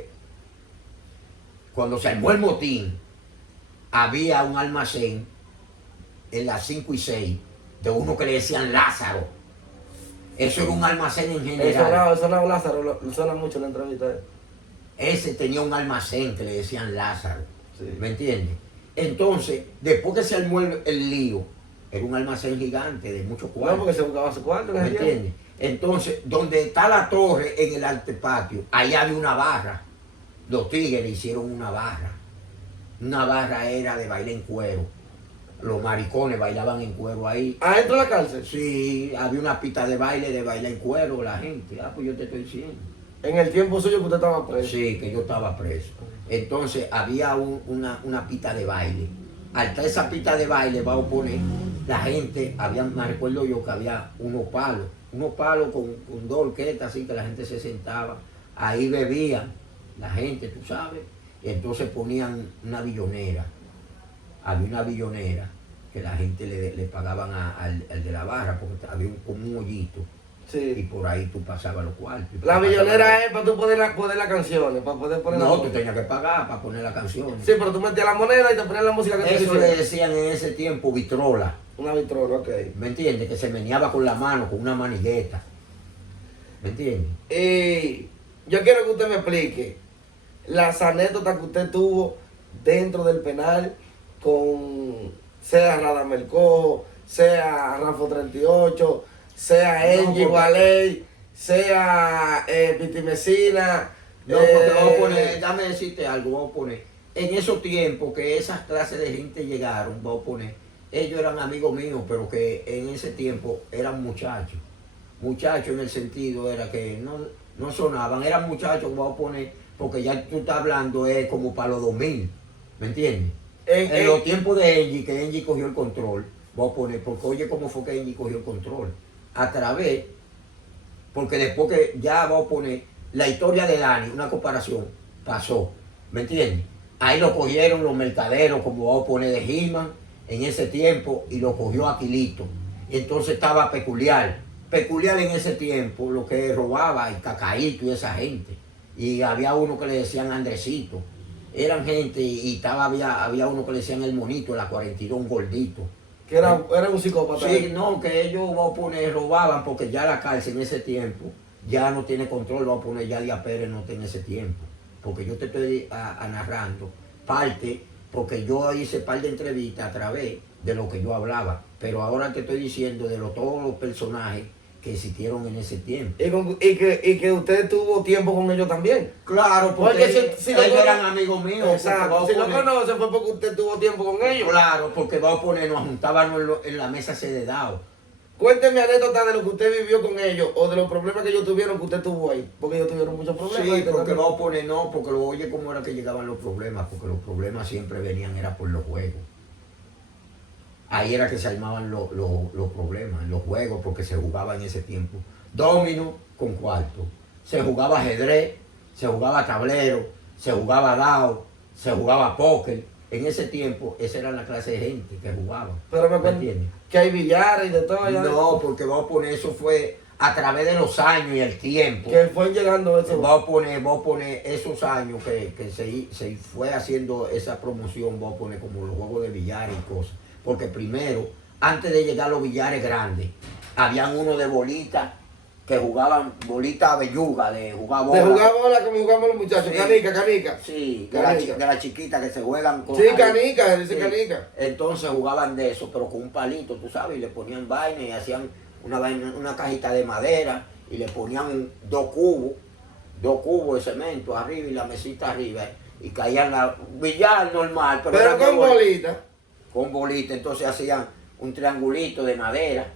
cuando se armó el motín, había un almacén en las 5 y 6 de uno que le decían Lázaro. Eso era un almacén en general. Eso no Lázaro, lo suena mucho en la entrevista. Ese tenía un almacén que le decían Lázaro. Sí. ¿Me entiendes? Entonces, después que se armó el lío, era un almacén gigante de muchos No, cuartos. porque se buscaba su cuarto. ¿Me entiendes? Entonces, donde está la torre en el antepatio, ahí había una barra. Los tigres hicieron una barra. Una barra era de baile en cuero. Los maricones bailaban en cuero ahí. ¿Adentro de la cárcel? Sí, había una pista de baile en cuero, la gente. Ah, pues yo te estoy diciendo. En el tiempo suyo que usted estaba preso. Sí, que yo estaba preso. Entonces había una pista de baile. Al estar esa pista de baile, vamos a poner, la gente, me recuerdo yo que había unos palos con dos orquestas así que la gente se sentaba, ahí bebían la gente, tú sabes, y entonces ponían una billonera, había una billonera que la gente le pagaban al de la barra porque había como un hoyito. Y Sí. por ahí tú pasabas los cuartos. La billonera es para tú poner las canciones, para poder poner No, la tú música. tenías que pagar para poner la canción. Sí, pero tú metías la moneda y te ponías la música que tú Eso le quisieras. decían en ese tiempo vitrola. Una vitrola, ok. ¿Me entiendes? Que se meneaba con la mano, con una manigueta. ¿Me entiendes? Y yo quiero que usted me explique las anécdotas que usted tuvo dentro del penal con sea Radamel Cojo, sea Rafa 38, sea No, Engie porque- Gualey, sea Piti Mesina. No, porque vamos a poner, dame decirte algo, vamos a poner. En esos tiempos que esas clases de gente llegaron, vamos a poner, ellos eran amigos míos, pero que en ese tiempo eran muchachos. Muchachos en el sentido era que no sonaban, eran muchachos, vamos a poner, porque ya tú estás hablando es como para los 2000, ¿me entiendes? En los tiempos de Engie, que Engie cogió el control, voy a poner, porque oye cómo fue que Engie cogió el control. A través, porque después que ya voy a poner la historia de Dani, una comparación, pasó, ¿me entiendes? Ahí lo cogieron los mercaderos, como voy a poner de He-Man, en ese tiempo, y lo cogió Aquilito. Entonces estaba peculiar. Peculiar en ese tiempo, lo que robaba, y Cacaíto y esa gente. Y había uno que le decían Andresito. Eran gente, y había uno que le decían el monito, el 42, un gordito. Que era un psicópata. Sí, no, que ellos, vamos a poner, robaban, porque ya la cárcel en ese tiempo ya no tiene control, vamos a poner, ya Díaz Pérez no tiene ese tiempo. Porque yo te estoy narrando parte, porque yo hice par de entrevistas a través de lo que yo hablaba, pero ahora te estoy diciendo de todos los personajes que existieron en ese tiempo. Y que usted tuvo tiempo con ellos también. Claro, porque Porque si lo ellos cono- eran amigos míos. Exacto. Si lo conoce fue porque usted tuvo tiempo con ellos. Claro, porque vamos a poner, nos juntábamos en la mesa sededado. Cuénteme anécdotas de lo que usted vivió con ellos o de los problemas que ellos tuvieron que usted tuvo ahí. Porque ellos tuvieron muchos problemas. Sí, Usted porque también. vamos a poner no, porque lo oye cómo era que llegaban los problemas, porque los problemas siempre venían, era por los juegos. Ahí era que se armaban los problemas, en los juegos, porque se jugaba en ese tiempo. Domino con cuarto. Se jugaba ajedrez, se jugaba tablero, se jugaba dado, se jugaba póker. En ese tiempo, esa era la clase de gente que jugaba. Pero me entiendes? cuenta que hay billares y de todo. allá No, porque vamos a poner, eso fue a través de los años y el tiempo. que fue llegando eso. Voy a poner esos años que se fue haciendo esa promoción, voy a poner como los juegos de billares y cosas. Porque primero, antes de llegar a los billares grandes, habían uno de bolitas que jugaban bolita belluga, de jugar bola. De jugar bola como jugamos los muchachos. Sí. Canica. Sí, Canica. de la chiquita que se juegan con. Sí, ahí. canica, dice Sí. canica. Entonces jugaban de eso, pero con un palito, tú sabes, y le ponían vaina y hacían una cajita de madera y le ponían dos cubos de cemento arriba y la mesita arriba y caían la billar normal, pero, Pero era de con bolita. con bolita, entonces hacían un triangulito de madera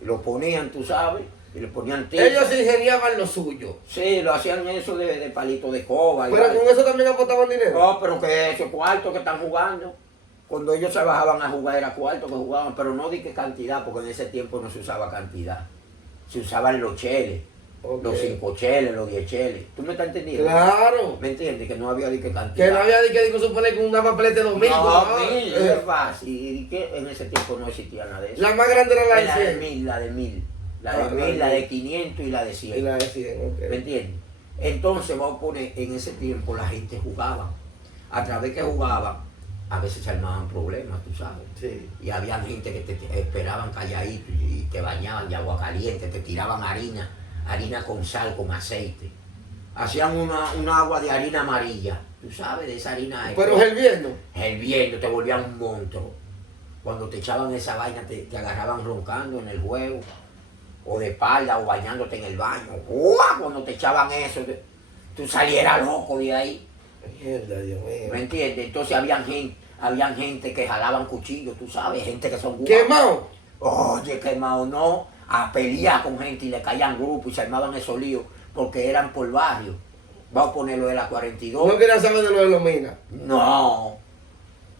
y lo ponían, tú sabes, y le ponían tiza. Ellos se ingeniaban lo suyo. Sí, lo hacían eso de palito de coba. y Pero vaina. con eso también aportaban dinero. No, pero que ese cuarto que están jugando. Cuando ellos se bajaban a jugar era cuarto que jugaban, pero no di que cantidad, porque en ese tiempo no se usaba cantidad. Se usaban los cheles, Ok. los 5 cheles, los 10 cheles. ¿Tú me estás entendiendo? Claro. ¿Me entiendes? Que no había di que cantidad. Que no había de que suponer con una papeleta de 2000. No, mil, es fácil. Y que en ese tiempo no existía nada de eso. La más grande era la de La de 100. 1000, la de 1000. La Ah, de la 1000, de la de 1000. 500 y la de 100. Y la de 100, ok. ¿Me entiendes? Entonces vamos a poner, en ese tiempo la gente jugaba. A través que jugaba, a veces se armaban problemas, tú sabes. Sí. Y había gente que te esperaban calladito y te bañaban de agua caliente, te tiraban harina con sal, con aceite. Hacían un agua de harina amarilla, tú sabes, de esa harina. Pero hirviendo. Hirviendo, te volvían un monstruo. Cuando te echaban esa vaina, te agarraban roncando en el juego, o de espalda, o bañándote en el baño. ¡Uah! Cuando te echaban eso, tú salieras loco de ahí. Mierda, Dios ¿Me mío. entiendes? Entonces habían gente que jalaban cuchillos, tú sabes, gente que son guapos. Quemado. Oye, quemado no, a pelear con gente y le caían grupos y se armaban esos líos porque eran por barrio. Vamos a ponerlo de la 42. No quería saber de lo de los minas. No,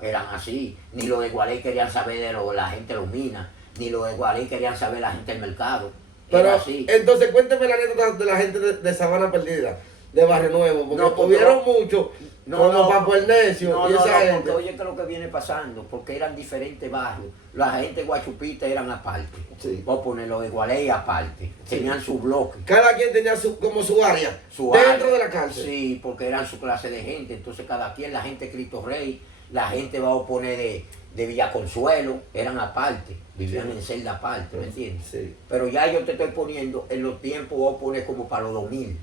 eran así. Ni los de Gualey querían saber de la gente de los minas. ni los igualí querían saber la gente del mercado. Pero, Era así. entonces cuénteme la anécdota de la gente de Sabana Perdida, de Barrio Nuevo, porque No, porque tuvieron no- mucho, No, como no, Papo el Necio no, y no, esa no, gente. porque oye que lo que viene pasando, porque eran diferentes barrios. La gente de Guachupita eran aparte. Sí. Voy a poner los de Gualey aparte. Tenían su bloque. Cada quien tenía como su área, Su dentro área. de la cárcel. Sí, porque eran su clase de gente. Entonces cada quien, la gente de Cristo Rey, la gente va a poner de Villa Consuelo, eran aparte, vivían en celda aparte, ¿me entiendes? Sí. Pero ya yo te estoy poniendo, en los tiempos voy a poner como para los 2000.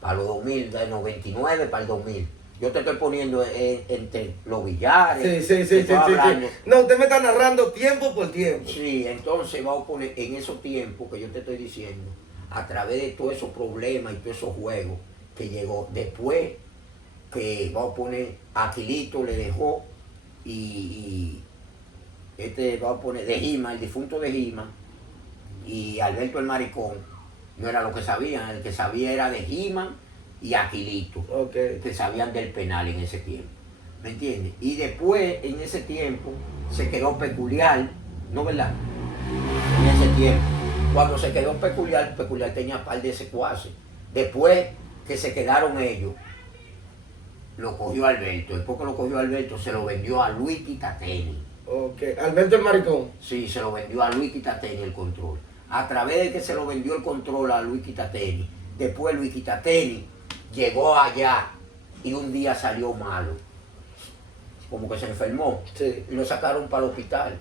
Para los 2000, del 99 para el 2000. Yo te estoy poniendo entre los billares. Sí, sí, te sí, sí, estoy sí, hablando. sí. No, usted me está narrando tiempo por tiempo. Sí, entonces vamos a poner en esos tiempos que yo te estoy diciendo, a través de todos esos problemas y todos esos juegos que llegó después, que vamos a poner Aquilito le dejó y vamos a poner de Gima, el difunto de Gima y Alberto el Maricón, no era lo que sabían, el que sabía era de Gima y Aquilito, Ok. que sabían del penal en ese tiempo, ¿me entiendes? Y después, en ese tiempo, se quedó Peculiar, ¿no verdad? En ese tiempo. Cuando se quedó Peculiar, Peculiar tenía par de secuaces. Después que se quedaron ellos, lo cogió Alberto. Después que lo cogió Alberto, se lo vendió a Luis Quitateni. Ok. Alberto el Maricón. Sí, se lo vendió a Luis Quitateni el control. A través de que se lo vendió el control a Luis Quitateni, después Luis Quitateni llegó allá y un día salió malo. Como que se enfermó. Sí. Y lo sacaron para el hospital.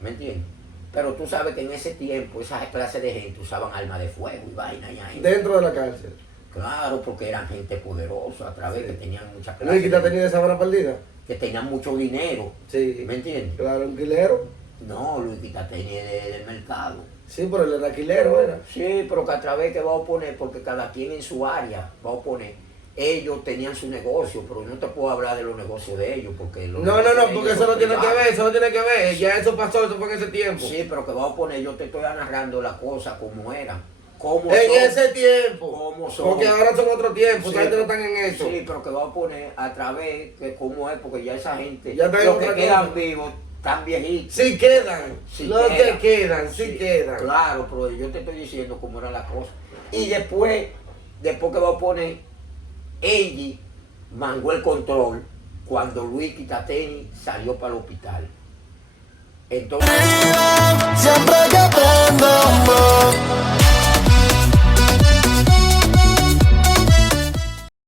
¿Me entiendes? Pero tú sabes que en ese tiempo esa clase de gente usaban armas de fuego y vaina y ahí. Dentro de la cárcel. Claro, porque eran gente poderosa a través que tenían mucha clase. Luis Quitateni de Sabana Perdida. Que tenían mucho dinero. Sí. ¿Me entiendes? Claro, un quilero. No, Luis Quitateni es del mercado. Sí, pero él era alquilero, era. Sí, pero que a través que va a poner, porque cada quien en su área va a poner, ellos tenían su negocio, pero no te puedo hablar de los negocios de ellos, porque los No, negocios de porque ellos eso son no tiene que privados. ver, eso no tiene que ver. Ya eso pasó, eso fue en ese tiempo. Sí, pero que va a poner, yo te estoy narrando las cosas como eran, cómo En son. ese tiempo. ¿Cómo son? Porque ahora son otro tiempo, Sí, esa gente no están en eso. Sí, pero que va a poner a través de cómo es, porque ya esa gente, Ya está en los que otra quedan cosa. vivos, tan viejitos. Sí quedan. Sí Los que quedan, sí quedan. Claro, pero yo te estoy diciendo cómo eran las cosas. Y después que va a poner, Angie mangó el control cuando Luis Quitateni salió para el hospital. Entonces... Siempre que prendo,